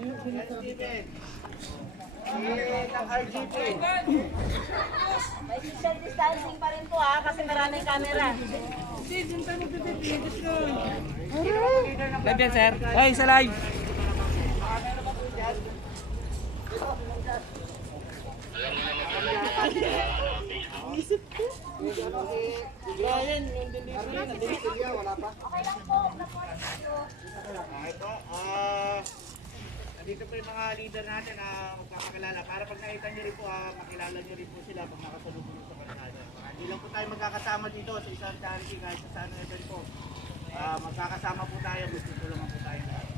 May social distancing pa rin po kasi maraming camera. Live yan, sir. Ay, sa live. Isip ko. Brian, yung delivery na delivery wala pa. Okay lang po. Ito, nandito po yung mga leader natin na magkakakilala. Para pag nakita nyo rin po, makilala nyo rin po sila pag nakasalubong sa kalsada. Hindi lang po tayo magkakasama dito sa isang charity kahit sa sana event po. Magkakasama po tayo, gusto ko naman po tayo lahat.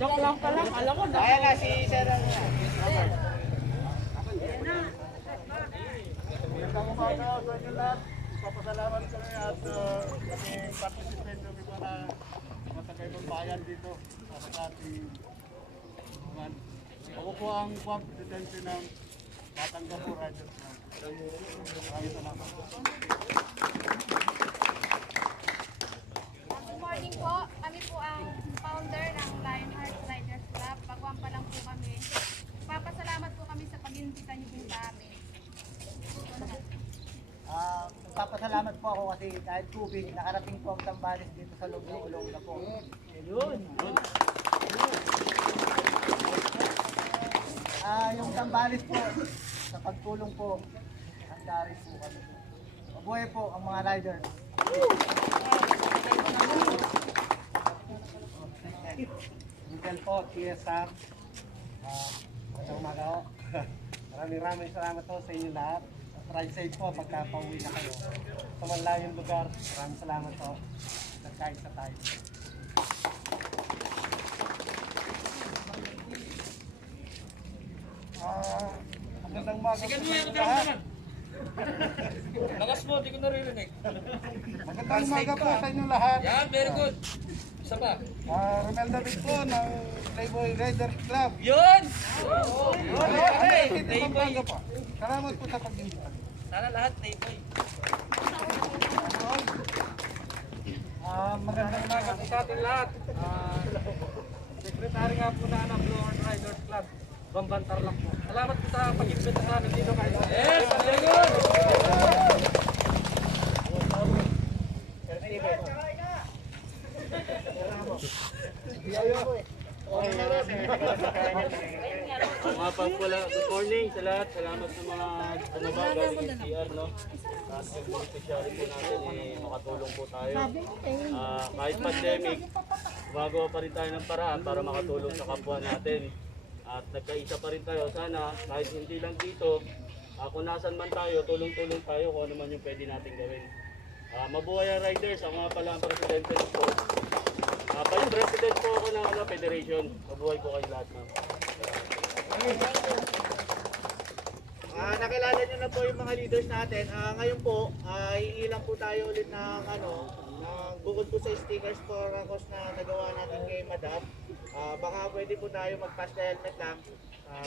Joke lang pala. Alam mo na. Kaya nga si Sir Robert. Magandang umaga sa inyo lahat. Papasalamat kami at kami participant kami po na matagaybang bayan dito sa ating man. Ako po ang presidente ng Batanggapur Riders Club. Maraming salamat. Good morning po. Kami po ang founder ng Lionheart Riders Club. Bagwang pa lang po kami. Papasalamat po kami sa pag-imbita niyo po sa amin. Nagpapasalamat po ako kasi kahit tubig, nakarating po ang Zambales dito sa loob ng ulong na po. Yun. Yung Zambales po, sa pagtulong po, handa rin po kami. Mabuhay po ang mga riders. Miguel po, TSR. Magandang umaga po. Maraming salamat po sa inyo lahat. Ride safe po pagka pauwi na kayo. Sa malayong lugar, maraming salamat po. Nagkain sa tayo. Magandang umaga po sa inyo lahat. Lakas mo, di ko naririnig. Magandang umaga po sa inyo lahat. Yan, very good. Isa pa. Romel David po ng Playboy Riders Club. Yun! Hey, Playboy. Salamat po sa pag-ibig. Sana lahat Playboy. Magandang umaga po sa ating lahat. Sekretary nga po na ng Blue Horse Riders Club. Bambantar lang po. Salamat po sa pag-ibig sa amin dito kayo. Yes, very good! Mga pagpula, good morning sa lahat. Salamat sa mga tumabaga ng PCR, no? At yung beneficiary po natin, makatulong po tayo. Kahit pandemic, gumagawa pa rin tayo ng paraan para makatulong sa kapwa natin. At nagkaisa pa rin tayo. Sana, kahit hindi lang dito, kung nasan man tayo, tulong-tulong tayo kung ano man yung pwede natin gawin. Mabuhay ang riders, ang mga pala ang presidente po. Vice President po ako ng Federation. Mabuhay po kayo lahat, ma'am. Nakilala nyo na po yung mga leaders natin. Ngayon po, iilang po tayo ulit ng bukod po sa stickers for cause na nagawa natin kay Madam. Baka pwede po tayo mag-pass the helmet lang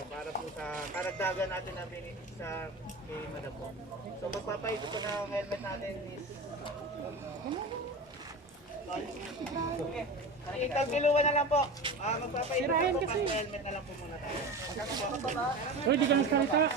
para po sa karagdagan natin na benefit sa kay Madam po. So magpapaito po ng helmet natin is itagbiluan na lang po. Magpapaito po ng helmet na lang po muna tayo. Uy, di ka nagsalita.